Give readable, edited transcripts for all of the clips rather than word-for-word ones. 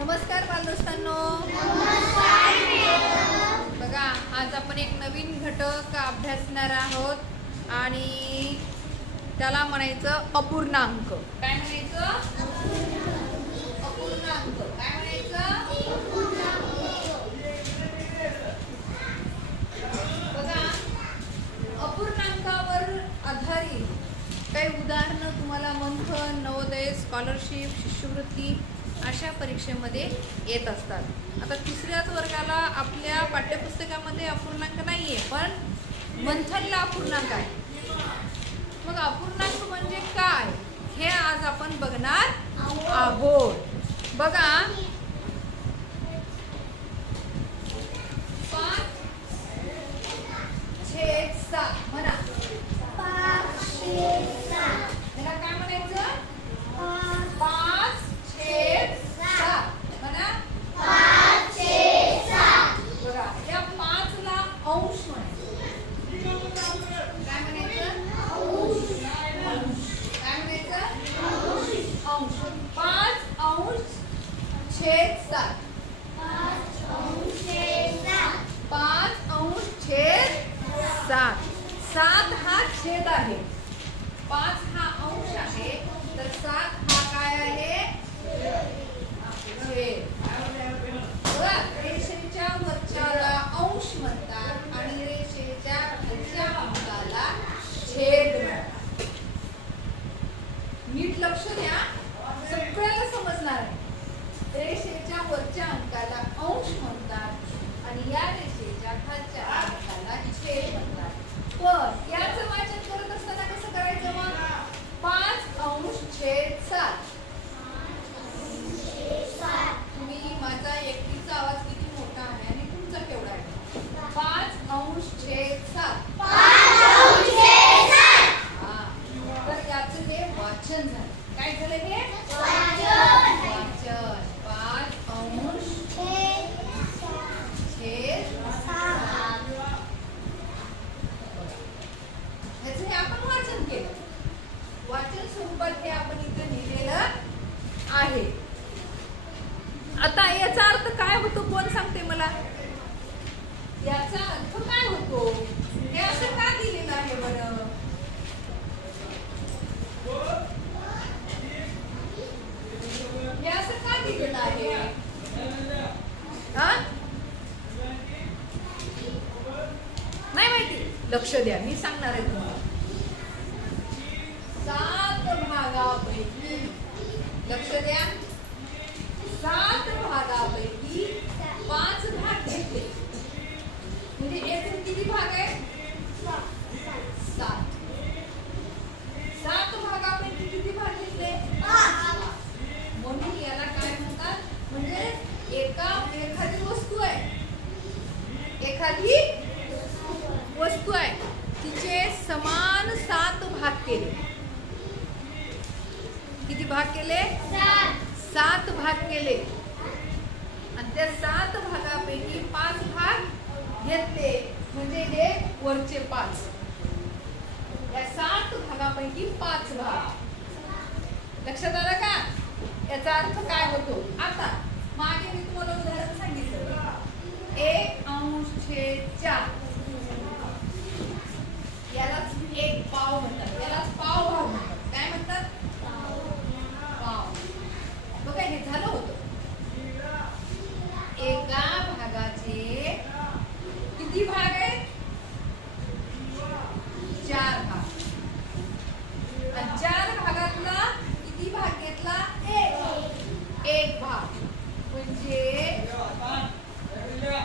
नमस्कार बालदोस्तांनो. बघा, आज आपण एक नवीन घटक अभ्यासणार आहोत आणि त्याला म्हणायचं अपूर्णांक. काय म्हणायचं? अपूर्णांक. काय म्हणायचं? बघा, अपूर्णांकावर आधारित काही उदाहरणं तुम्हाला मंथन, नवोदय, स्कॉलरशिप, शिष्यवृत्ती अशा परीक्षेमध्ये येत असतात. आता तिसऱ्याच वर्गाला आपल्या पाठ्यपुस्तकामध्ये अपूर्णांक नाहीये, पण मंथनला अपूर्णांक आहे. मग अपूर्णांक म्हणजे काय हे आज आपण बघणार आहोत. बघा, 5/7 म्हणा. 5/7 त्याला काय म्हणायचं? 5/7 म्हणा. 5/7. बघा, या 5 ला अंश म्हणायचं. काय म्हणायचं? अंश. काय म्हणायचं? अंश. 5/7. 5/7. 7 हा छेद आहे, 5 हा अंश आहे, तर 7 हा काय आहे? छेद. रेषेच्या वरच्याला अंश म्हणतात आणि रेषेच्या खालच्या अंकाला छेद म्हणतात. नीट लक्ष द्या, सगळ्याला समजणार आहे. रेषेच्या वरच्या अंकाला अंश म्हणतात आणि या रेषेच्या खालच्या अंकाला छेद म्हणतात. पण याचं वाचन करत असताना कसं करायचं? मग 5/7. तुम्ही माझा एकटीचा आवाज किती मोठा आहे आणि तुमचा केवढा आहे? 5/7. हा, तर याचं हे वाचन झालं. काय झालं हे? वाचन. 5/7. याचं हे आपण वाचन केलं. वाचन स्वरूपात हे आपण इथे लिहिलेलं आहे. आता याचा अर्थ काय होतो? कोण सांगते मला? याचा अर्थ काय होतो? हे असं का दिलेलं आहे बरं? हे असं का दिलेलं आहे? नाही माहिती? लक्ष द्या, मी सांगणार आहे तुम्हाला. 7 भागापैकी, लक्ष द्या, 7 भागापैकी 5 भाग घेतले म्हणजे एकूण किती भाग आहे? 7. 7 भागापैकी किती भाग घेतले? 5. म्हणून याला काय म्हणतात? म्हणजे एखादी वस्तू आहे, एखादी वस्तू आहे, तिचे समान 7 भाग केले. किती भाग केले? 7 भाग केले आणि त्या 7 भागापैकी 5 भाग घेतले म्हणजे हे वरचे 5. या 7 भागापैकी 5 भाग. लक्षात आलं का? याचा अर्थ काय होतो? आता मागे मी तुम्हाला उदाहरण सांगितलं, 1/4. यालाच 1 पाव म्हणतात, यालाच पाव भाग म्हणतात. काय म्हणतात? पाव. बघा, हे झालं होतं. एका भागाचे किती भाग आहेत? 4 भाग. आणि 4 भागातला किती भाग घेतला? 1 भाग. म्हणजे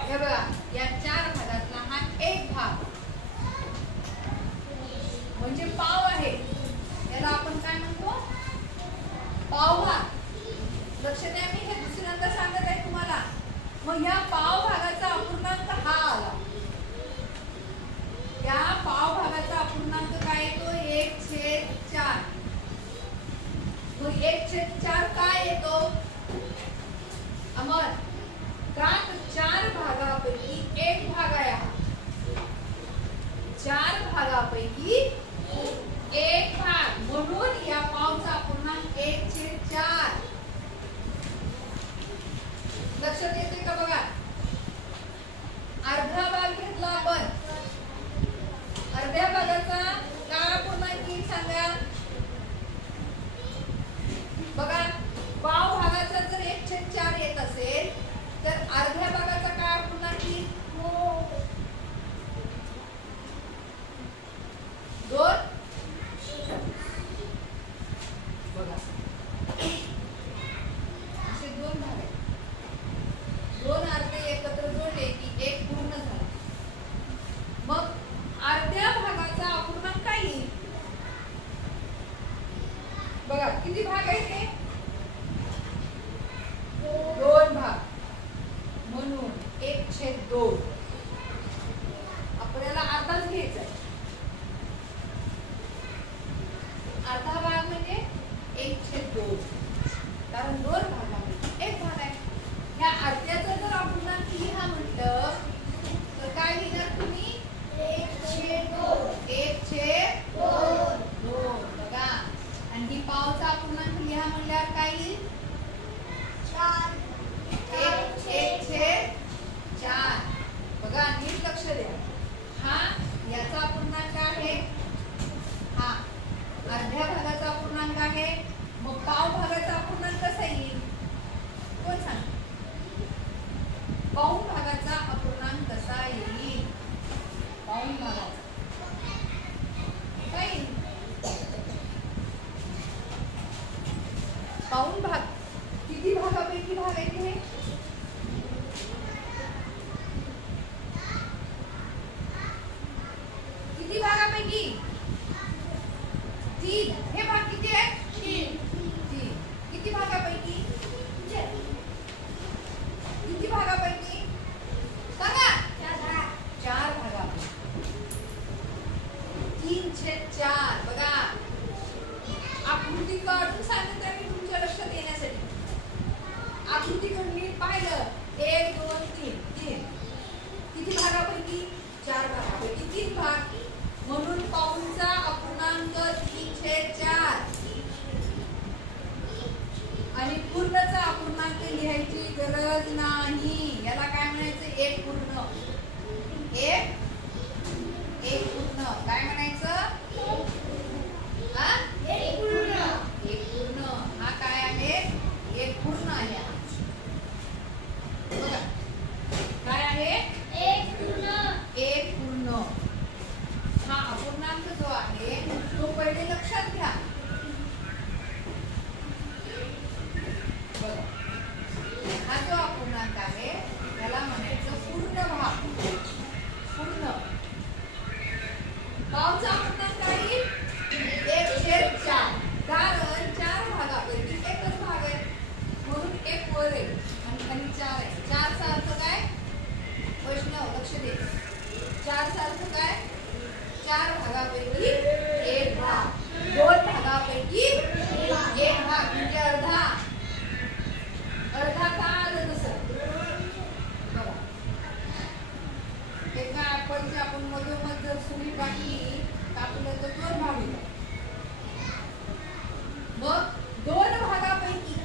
हे बघा, या 4 भागातला हा 1 भाग म्हणजे पाव आहे. याला आपण काय म्हणतो? पाव भाग. लक्ष द्या, मी हे दुसऱ्यांदा सांगत आहे तुम्हाला. मग ह्या पाव भागाचा अपूर्णांक हा आला. या पाव भागाचा अपूर्णांक काय येतो? 1/4. मग 1/4 काय येतो? अमर, का 4 भागापैकी 1 भाग आहे हा. 4 भागापैकी 1 भाग, म्हणून या पावचा अपूर्णांक 1/4. म्हणल्यावर काय येईल? 1/4. बघा नीट लक्ष द्या. हा याचा अपूर्णांक आहे, हा अर्ध्या भागाचा अपूर्णांक आहे. मग पाव भागाचा अपूर्णांक कसा येईल? कोण सांग? पाऊण भागाचा अपूर्णांक कसा येईल? पाऊण भागाचा काय येईल? पाऊण भाग किती भागापैकी भाग आहे हे? किती भागापैकी? 3. हे भाग किती आहे? 3. किती भागापैकी? किती भागापैकी सांगा? 4 भागापैकी. 3/4. बघा आकृती काढून सांगितलं मी तुमच्या लक्षात येण्यासाठी. आकृतीकडे नीट पाहिलं. 1 2 3 किती भागापैकी? 4 भागापैकी 3 भाग. म्हणून पाऊणचा अपूर्णांक 3/4 आणि पूर्णचा अपूर्णांक लिहायची गरज नाही. याला काय म्हणायचं? 1 पूर्ण. 1 पूर्ण काय म्हणायचं? हा 1 पूर्ण. 1 पूर्ण हा काय आहे? 1 पूर्ण आहे. बघा काय आहे? 1 पूर्ण. 1 पूर्ण हा अपूर्णांक जो आहे तो पहिले लक्षात घ्या. बघा हा जो अपूर्णांक आहे त्याला म्हणायचं पूर्ण भाग. पूर्ण पावचा अपूर्णांक आहे 1/4. कारण 4 भागापैकी एकच भाग आहे म्हणून 1 वर आहे आणि खाली 4 आहे. 4 चा अर्थ काय? वैष्णव लक्ष दे. 4 चा अर्थ काय? 4 भागापैकी 1 भाग. 2 भागापैकी 1 भाग म्हणजे अर्धा. अर्धा का आलं नसं? बघा एका ऍपलची आपण मधोमध जर सुरी टाकली कापलं तर 2 भाग होतात. मग 2 भागापैकी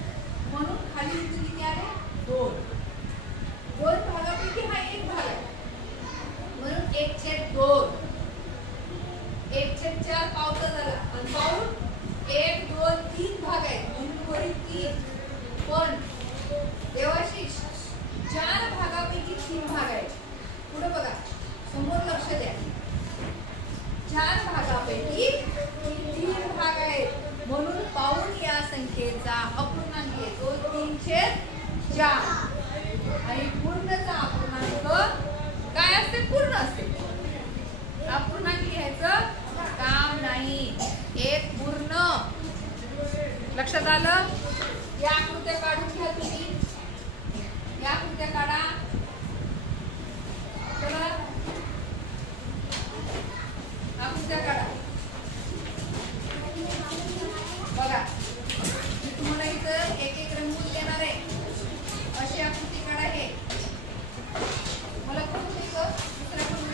म्हणून खाली किती आहे? 2. 2 भागापैकी हा 1 भाग आहे म्हणून 1/2. 1/4 पावचा झाला आणि पाऊण 1 2 3 भाग आहेत म्हणून वरील 3. पण देवाशिष 4 भागापैकी 3 भाग आहेत. पुढे बघा समोर लक्ष द्या. 4 भागापैकी 3 भाग आहेत म्हणून पाऊण या संख्येचा अपूर्णांक येतो 3/4 आणि पूर्णचा अपूर्णांक काय असते? पूर्ण असते. अपूर्णांक लिहायचं काम नाही. 1 पूर्ण. लक्षात आलं? या आकृत्या काढून घ्या तुम्ही. या आकृत्या काढा. चला आकृत्या काढा. बघा मी तुम्हाला इथं एक रंगवून देणार आहे. अशी आकृती काढा. हे मला कोण दुसऱ्या कोण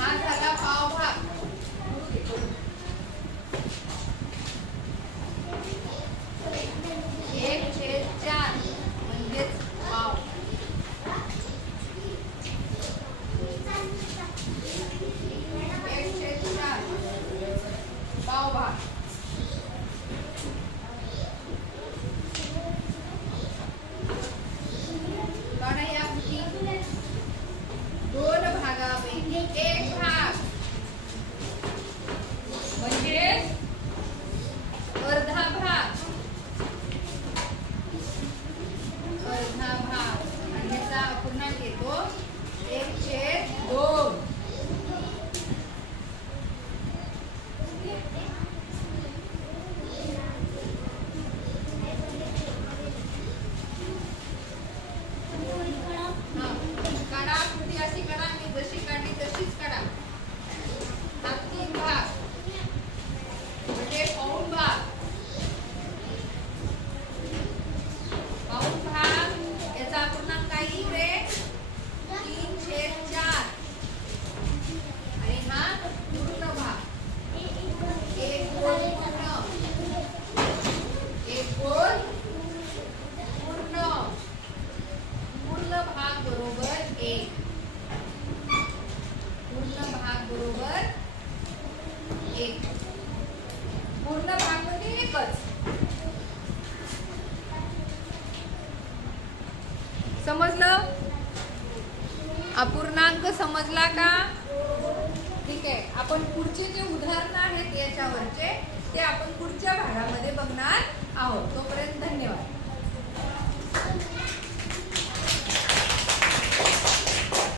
हा झाला पाव भाग. 1/4 म्हणजेच पाव. समजला का? ठीक आहे, आपण पुढचे जे उदाहरणं आहेत याच्यावरचे ते आपण पुढच्या भागामध्ये बघणार आहोत. तोपर्यंत धन्यवाद.